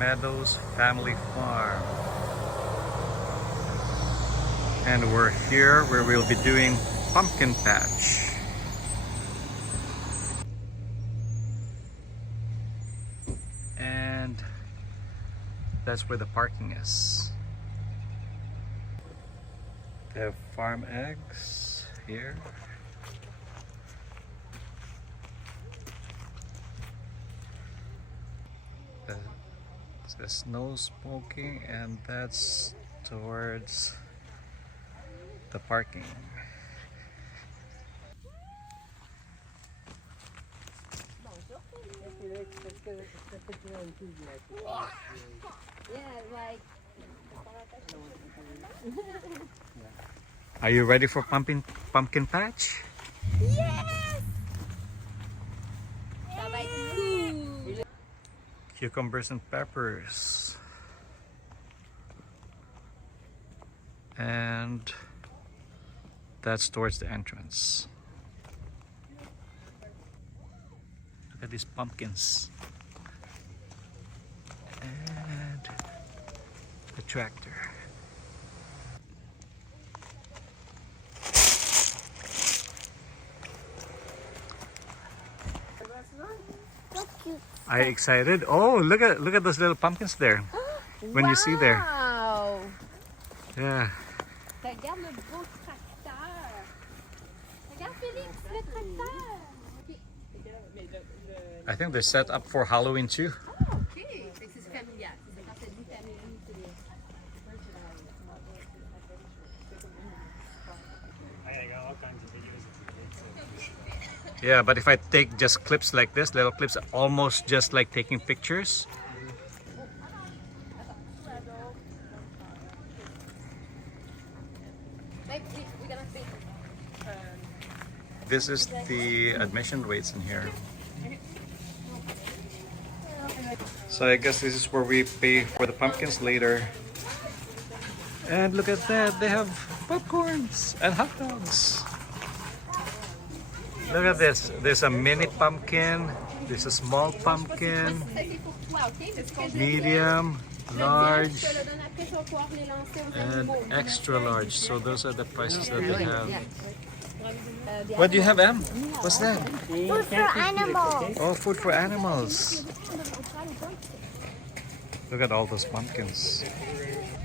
Meadows Family Farm. And we're here where we'll be doing pumpkin patch. And that's where the parking is. They have farm eggs here. There's no smoking, and that's towards the parking. Are you ready for pumpkin patch? Yes! Cucumbers and peppers. And that's towards the entrance. Look at these pumpkins. And the tractor. So cute. Are you excited? Oh, look at those little pumpkins there. When you see there. Wow! Yeah. Regarde le beau tracteur. Regarde Félix, le tracteur. I think they're set up for Halloween too. Oh, okay. C'est familial. C'est quand c'est une famille. I got all kinds of videos of the kids. Yeah, but if I take just clips like this, little clips, almost just like taking pictures. This is the admission rates in here. So I guess this is where we pay for the pumpkins later. And look at that, they have popcorns and hot dogs. Look at this, there's a mini pumpkin, there's a small pumpkin, medium, large, and extra large. So those are the prices that they have. What do you have, Em? What's that? Food for animals. Oh, food for animals. Look at all those pumpkins.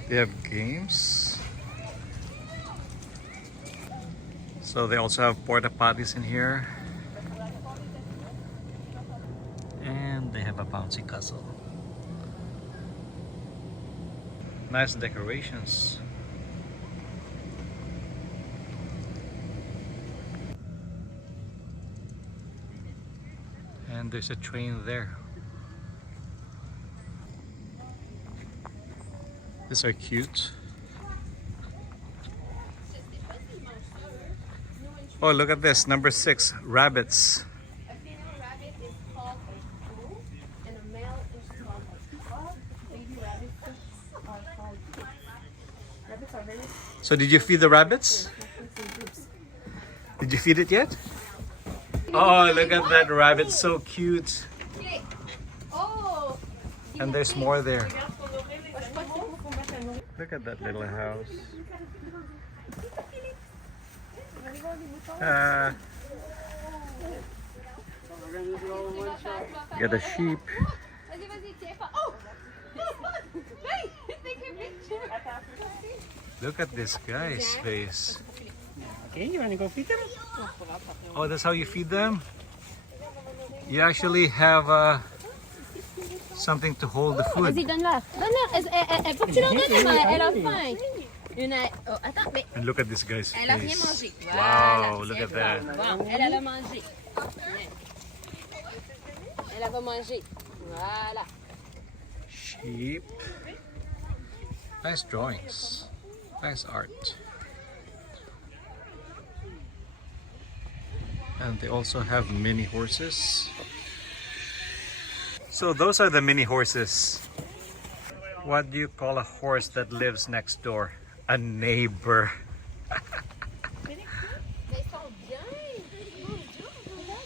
They have games. So they also have porta potties in here. And they have a bouncy castle. Nice decorations. And there's a train there. These are cute. Oh, look at this, number 6, rabbits. A female rabbit is called a bull, and a male is called a frog. Baby rabbits are called pigs. Rabbits are very So did you feed the rabbits? in groups. Did you feed it yet? Oh, look at that rabbit, so cute. Oh! And there's more there. Look at that little house. Get a sheep. Vas-y, vas-y, tiens pas. Oh! Hey! Take a picture. Look at this guy's face. Okay, you want to go feed them? Oh, that's how you feed them? You actually have something to hold the food. Vas-y, donne-leur. Donne-leur. Faut que tu leur donnes, elle a faim. Oh, attends, mais And look at this guy's elle a rien face. mangé. Wow, look at that. Bon, elle a mangé. Elle va manger. Voilà. Sheep. Nice drawings. Nice art. And they also have mini horses. So those are the mini horses. What do you call a horse that lives next door? A neighbor. Mais ils sont bien. Mon Dieu, regarde.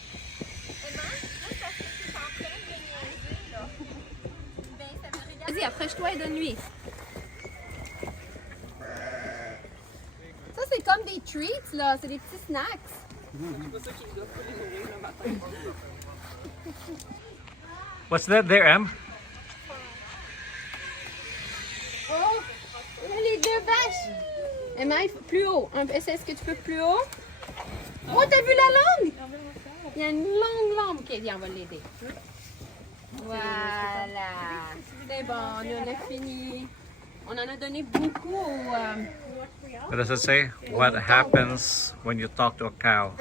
Emma, là, ça fait que tu es en train de niaiser, là. Ben, ça me regarde. Vas-y, approche-toi et donne-lui. Ça, c'est comme des treats, là. C'est des petits snacks. What's that there, Em? Oh! Les deux vaches! Emma, plus haut. Est-ce que tu peux plus haut? Oh, t'as vu la langue? Il y a une longue langue. Ok, viens, on va l'aider. Voilà. C'est bon, on a fini. On en a donné beaucoup au... What does it say? What happens when you talk to a cow?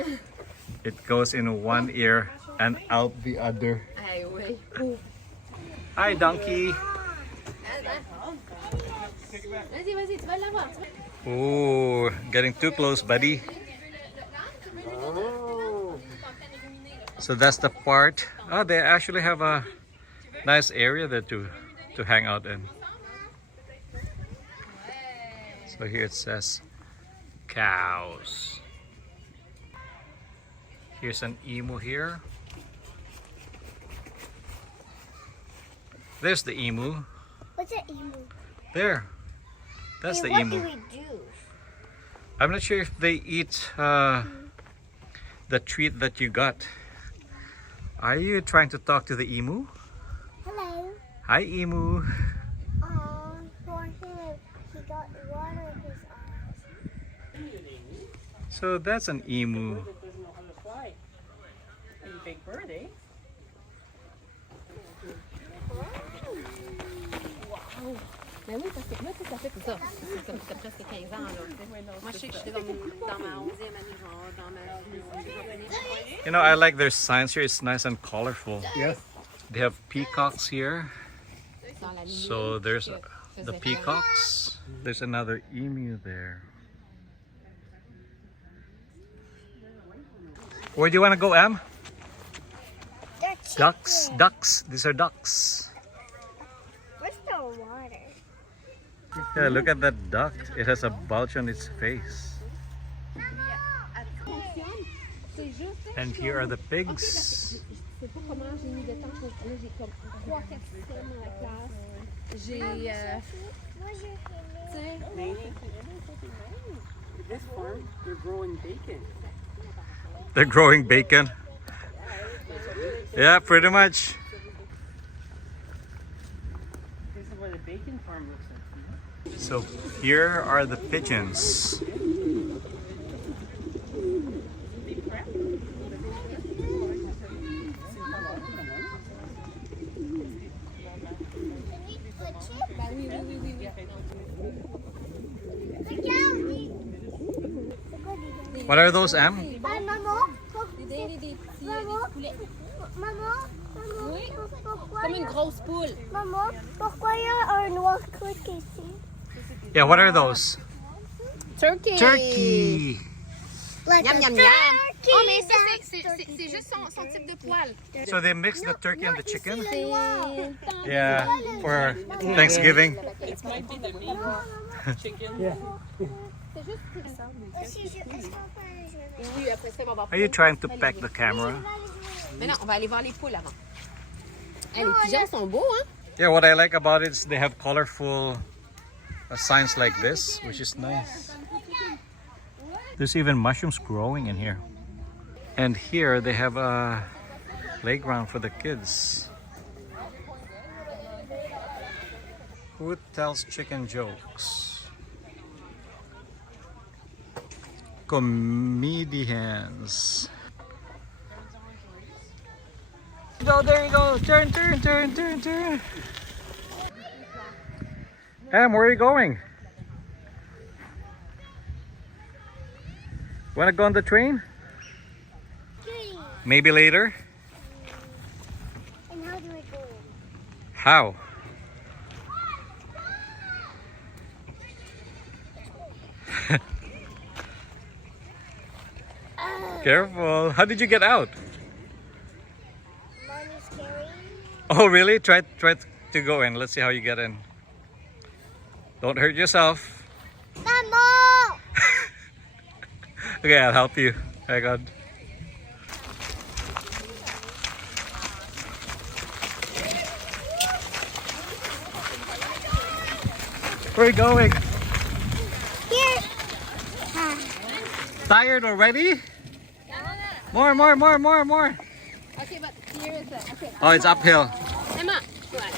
It goes in one ear and out the other. Ah oui. Hi, donkey. Vas-y, vas-y, tu vas l'avoir. Ooh, getting too close, buddy. So that's the part. Oh, they actually have a nice area there to hang out in. So here it says cows. Here's an emu here. There's the emu. What's an emu? There. That's the What emu. do we do? I'm not sure if they eat the treat that you got. Are you trying to talk to the emu? Hello. Hi, emu. For him, he got water in his eyes. So that's an emu. It doesn't know how to fly. And you big bird, eh? Mais oui, parce que moi, tu sais, ça fait tout ça. C'est presque 15 ans, là. Moi, je sais que j'étais dans ma 11e année, genre, dans ma... You know, I like their signs here. It's nice and colorful. Yes. They have peacocks here. Dans la nuit, So there's que the faisait peacocks. There's another emu there. Where do you want to go, Em? They're Ducks. chicken. Ducks. These are ducks. Where's the water? Yeah, look at that duck. It has a bulge on its face. C'est juste... And here are the pigs. Je sais pas comment j'ai mis de temps pour... Là, j'ai comme 3-4 systèmes dans la classe. J'ai... Moi, j'ai aimé. This farm, they're growing bacon. They're growing bacon. Yeah, pretty much. This is what a bacon farm looks like. So here are the pigeons. Ben oui, oui, oui, oui, oui. What are those, Em? Maman, Des petits poulets. maman, Oui. pourquoi Comme une grosse poule. maman, pourquoi il y a un noir truc ici? Yeah, what are those? Turkey. Turkey. Like Miam, a miam, miam. turkey. Oh, mais ça, c'est juste son type de poil. So they mix the turkey and the chicken? C'est... Yeah, for Thanksgiving. It might be the meat chicken. C'est juste pour ça. Est-ce qu'on peut aller jouer? Oui, après ça, on va Are you trying to peck the camera? Mais non, on va aller voir les poules avant. Hey, les pigeons sont beaux, hein? Yeah, what I like about it is they have colorful signs like this, which is nice. There's even mushrooms growing in here. And here they have a playground for the kids. Who tells chicken jokes? Comedians. Go, there you go. Turn, turn, turn, turn, turn. Em, where are you going? Wanna go on the train? Green. Maybe later? And how do I go? How? Careful. How did you get out? Mommy's carrying. Oh, really? Try to go in. Let's see how you get in. Don't hurt yourself. Mama! Okay, I'll help you. Hang on. Where are you going? Here. Tired already? More. Okay, but here is it. Okay. Oh, it's uphill. Emma, go ahead.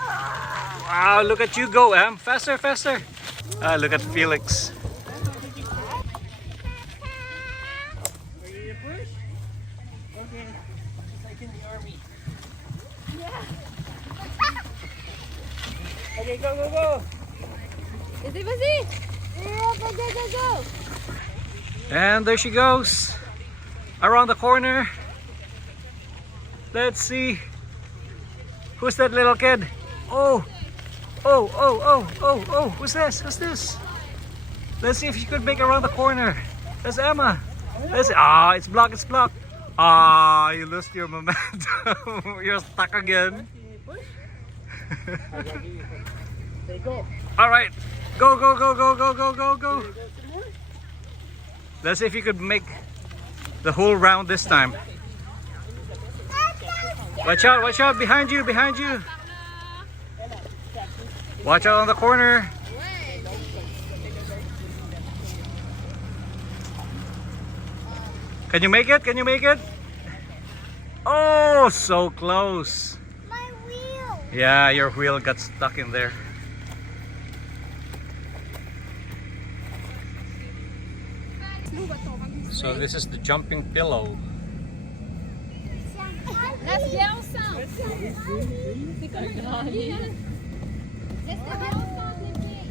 Wow, look at you go, Em. Faster. Ah, look at Felix. Ready to push? Okay. It's like in the army. Okay, go. Vas-y. Go. And there she goes. Around the corner. Let's see. Who's that little kid? Oh. Who's this? Let's see if she could make it around the corner. That's Emma. It's blocked. You lost your momentum. You're stuck again. Say go. All right. Go. Let's see if you could make the whole round this time. Watch out. Behind you. Watch out on the corner. Can you make it? Oh, so close. My wheel. Yeah, your wheel got stuck in there. So this is the jumping pillow. Reste bien ensemble. C'est comme une rallye. Reste bien ensemble, les filles.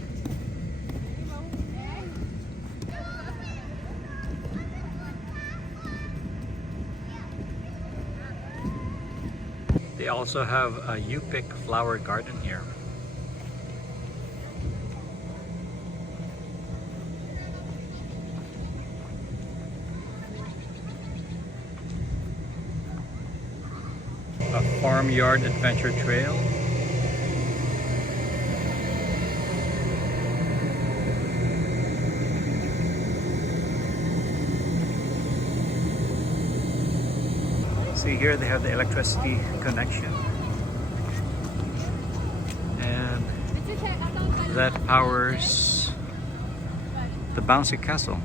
They also have a U-pick flower garden here. A farmyard adventure trail. See here they have the electricity connection. And that powers the bouncy castle.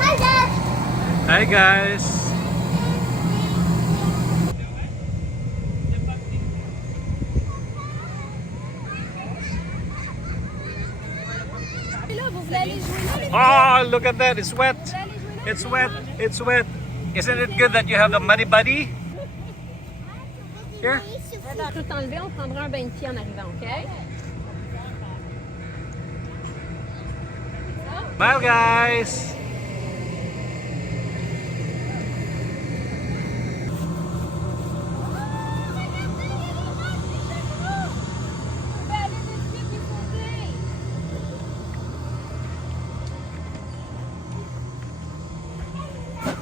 Hi, Dad. Hi guys! Là, vous voulez aller jouer là, les Oh, look at that! It's wet! It's wet! Isn't it good that you have the muddy buddy? Here? Tout enlever, on prendra un bain de pied en arrivant, OK? Smile guys!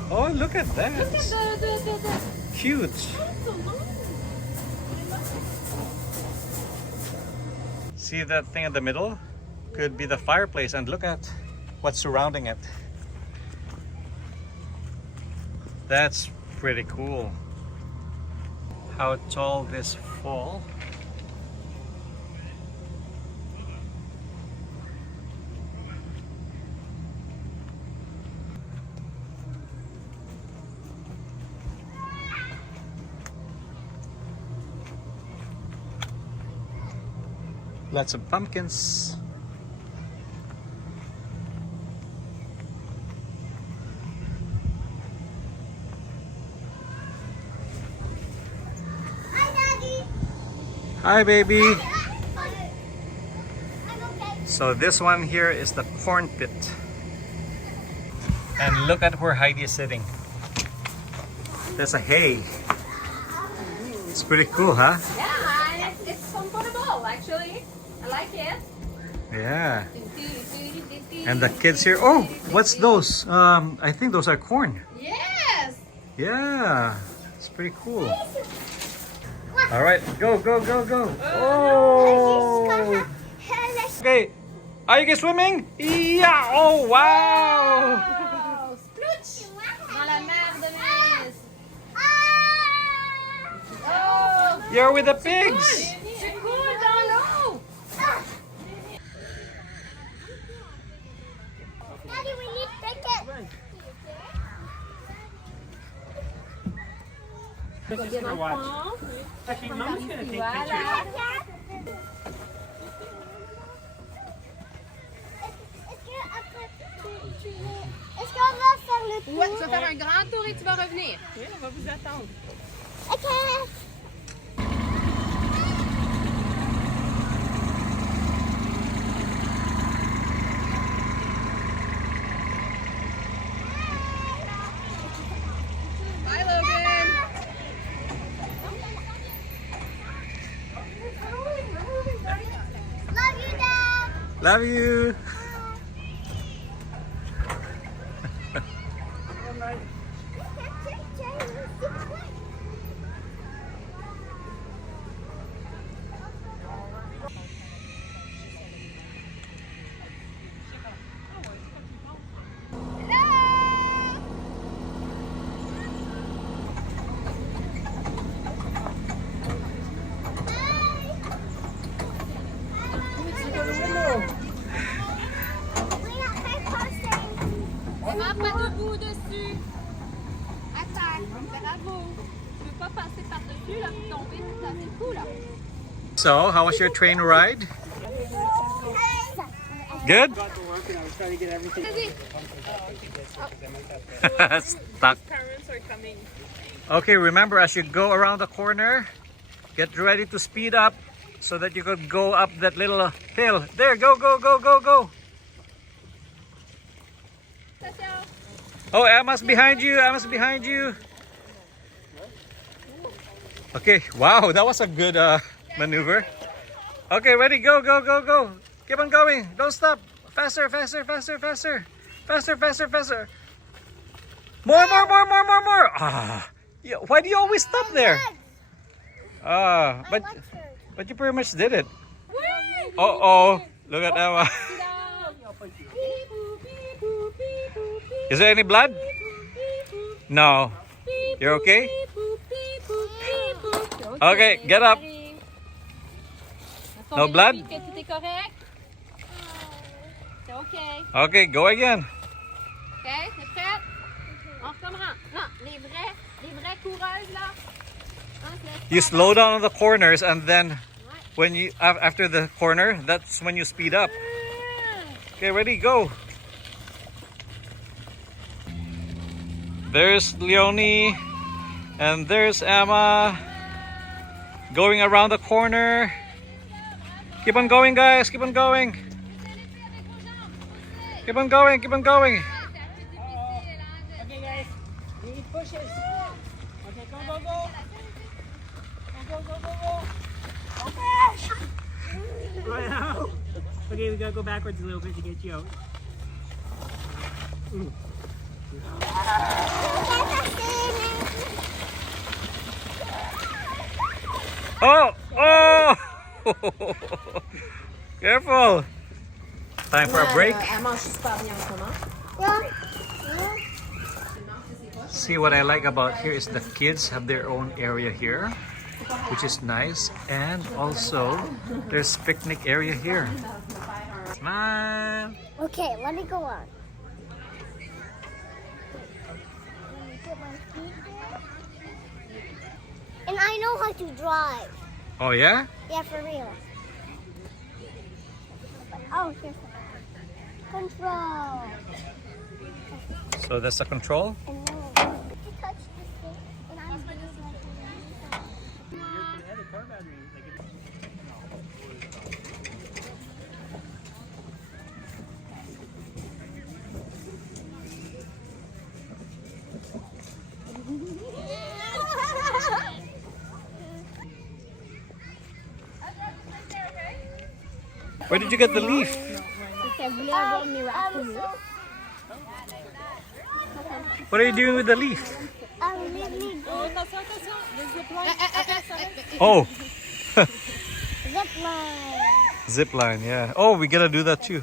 Oh, look at that! Cute! See that thing in the middle? Could be the fireplace, and look at what's surrounding it. That's pretty cool. How tall this fall. Lots of pumpkins. Hi, Daddy. Hi baby! I'm okay. So this one here is the corn pit. And look at where Heidi is sitting. There's a hay. It's pretty cool, huh? Yeah, it's comfortable, actually. I like it. Yeah. And the kids here. Oh, what's those? I think those are corn. Yes! Yeah. It's pretty cool. All right, go. Oh. Okay. Are you guys swimming? Yeah! Oh, wow! Oh, splouch! Dans la mer de Meadows. Oh! You're with the pigs! Tu coules dans l'eau! Daddy, we need tickets. This is for watch. Actually, Mom's gonna take pictures. Est-ce qu'on va faire le tour? Ouais, tu vas faire un grand tour et tu vas revenir. Oui, on va vous attendre. Ok. Bye, Logan. Love you, Dad. Love you! Vraiment pas debout dessus. Attends, bravo. Tu peux pas passer par-dessus, là, pour tomber, c'est assez le coup, là. So, how was your train ride? Good? Got to work and I was trying to get everything. Vas-y. Stuck. Parents are coming. Okay, remember as you go around the corner, get ready to speed up so that you could go up that little hill. There, go, go, go, go, go. Oh, Emma's behind you. Emma's behind you. Okay, wow, that was a good maneuver. Okay, ready, go, go, go, go. Keep on going. Don't stop. Faster, faster, faster, faster. Faster, faster, faster. More, more, more, more, more, more. Ah, yeah, why do you always stop there? But you pretty much did it. Uh-oh, look at Emma. Is there any blood? No. You're okay? Okay, get up. No blood? Que tout est correct? C'est OK. Okay, go again. OK, c'est prêt? On recommence. Non, les vraies coureuses, là. Hein, You slow down on the corners and then when you after the corner, that's when you speed up. Okay, ready, go. There's Leonie and there's Emma going around the corner. Keep on going, guys. Keep on going. Keep on going. Keep on going. Okay, guys. We need pushes. Okay, go, go, go. Go, go, go, go, go. Oh, gosh. Right now. Okay, we gotta go backwards a little bit to get you out. Oh! Oh! Careful. Time for a break. Elle mange super bien en ce moment. See, what I like about here is the kids have their own area here, which is nice, and also there's picnic area here. Smile. Okay, let me go on. Put my feet there. And I know how to drive. Oh yeah? Yeah, for real. Oh, here's the control. So that's the control. And then you touch this thing, and I'm doing like Where did you get the leaf? Elle voulait avoir miraculous. What are you doing with the leaf? really good. Oh, Zip line. zip line, yeah. Oh, we gotta do that too.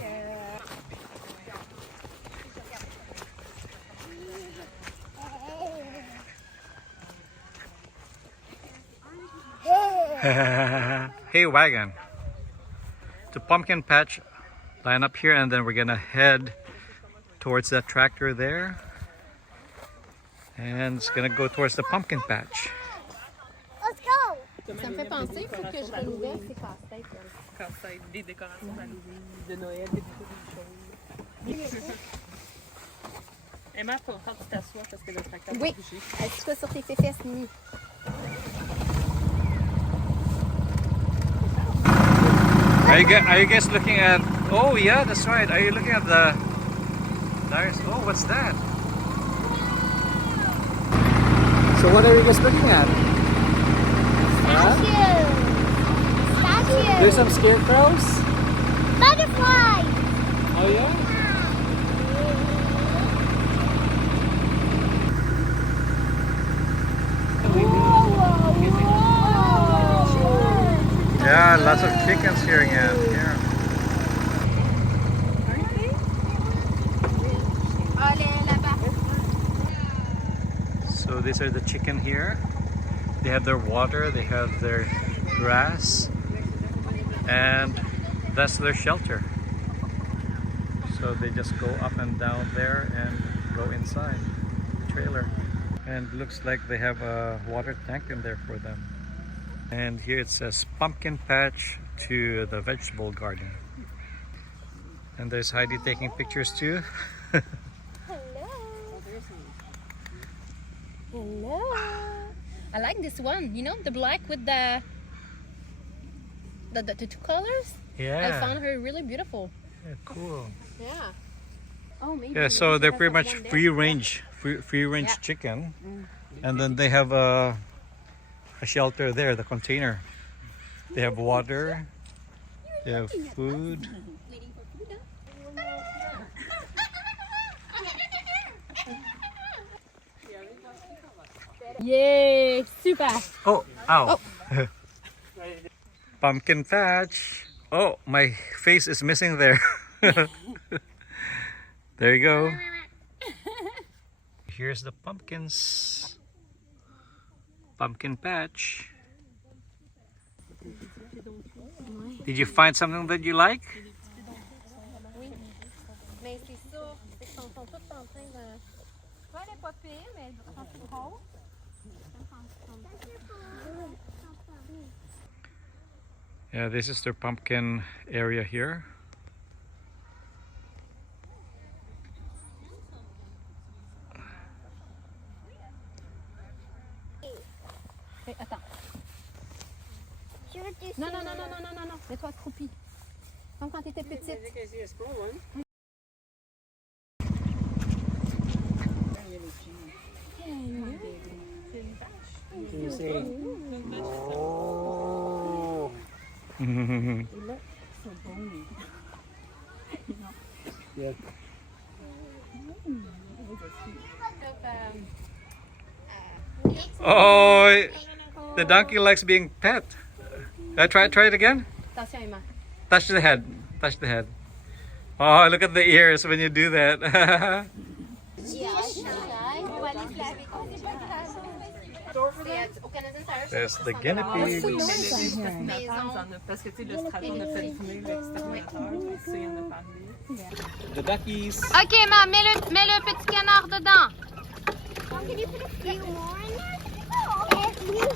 Hay wagon. The pumpkin patch. Line up here, and then we're gonna head towards that tractor there. And it's gonna go towards the pumpkin patch. Let's go. Ça me fait penser, il faut que je renouvelle ces casse-têtes. Casse-tête, des décorations d'Halloween, de Noël, des choses. Emma, faut quand tu t'assois parce que le tracteur Oui. va bouger. Assis-toi sur tes fesses, Mimi. Are you guys looking at? Oh yeah, that's right. Are you looking at the? There's. Oh, what's that? So what are you guys looking at? Statue. There's some scarecrows. Butterfly. Oh yeah. Yeah, lots of chickens here again. Here. So these are the chicken here. They have their water, they have their grass, and that's their shelter. So they just go up and down there and go inside the trailer. And looks like they have a water tank in there for them. And here it says pumpkin patch to the vegetable garden. And there's Heidi taking pictures too. Hello. I like this one. You know, the black with the two colors. Yeah. I found her really beautiful. Yeah, cool. Yeah. Oh, maybe. Yeah, so they're pretty much free range Yeah. chicken, and then they have a shelter there, the container. They have water, they have food. Yay! Super. Oh, ow! Pumpkin patch. Oh, my face is missing there. There you go. Here's the pumpkins. Pumpkin patch. Did you find something that you like? Mais c'est ça. Ils sont tous en train de. Ouais, elle est pas pire, mais elle est plus grosse. Yeah, this is their pumpkin area here. Hey, attends. Je veux te Non, non, non, non, non, non, non, non. Mets-toi accroupi. Comme quand t'étais petite. Oh. Yeah. Oh, the donkey likes being pet. Try it again. Attention, Emma. Touch the head. Touch the head. Oh, look at the ears when you do that. There's the guinea pig. Parce que tu sais, le straton a fait tourner l'exterminateur, ça, il en a parlé. The duckies. Ok, Emma, mets le petit canard dedans. Can you put a few more in there? If you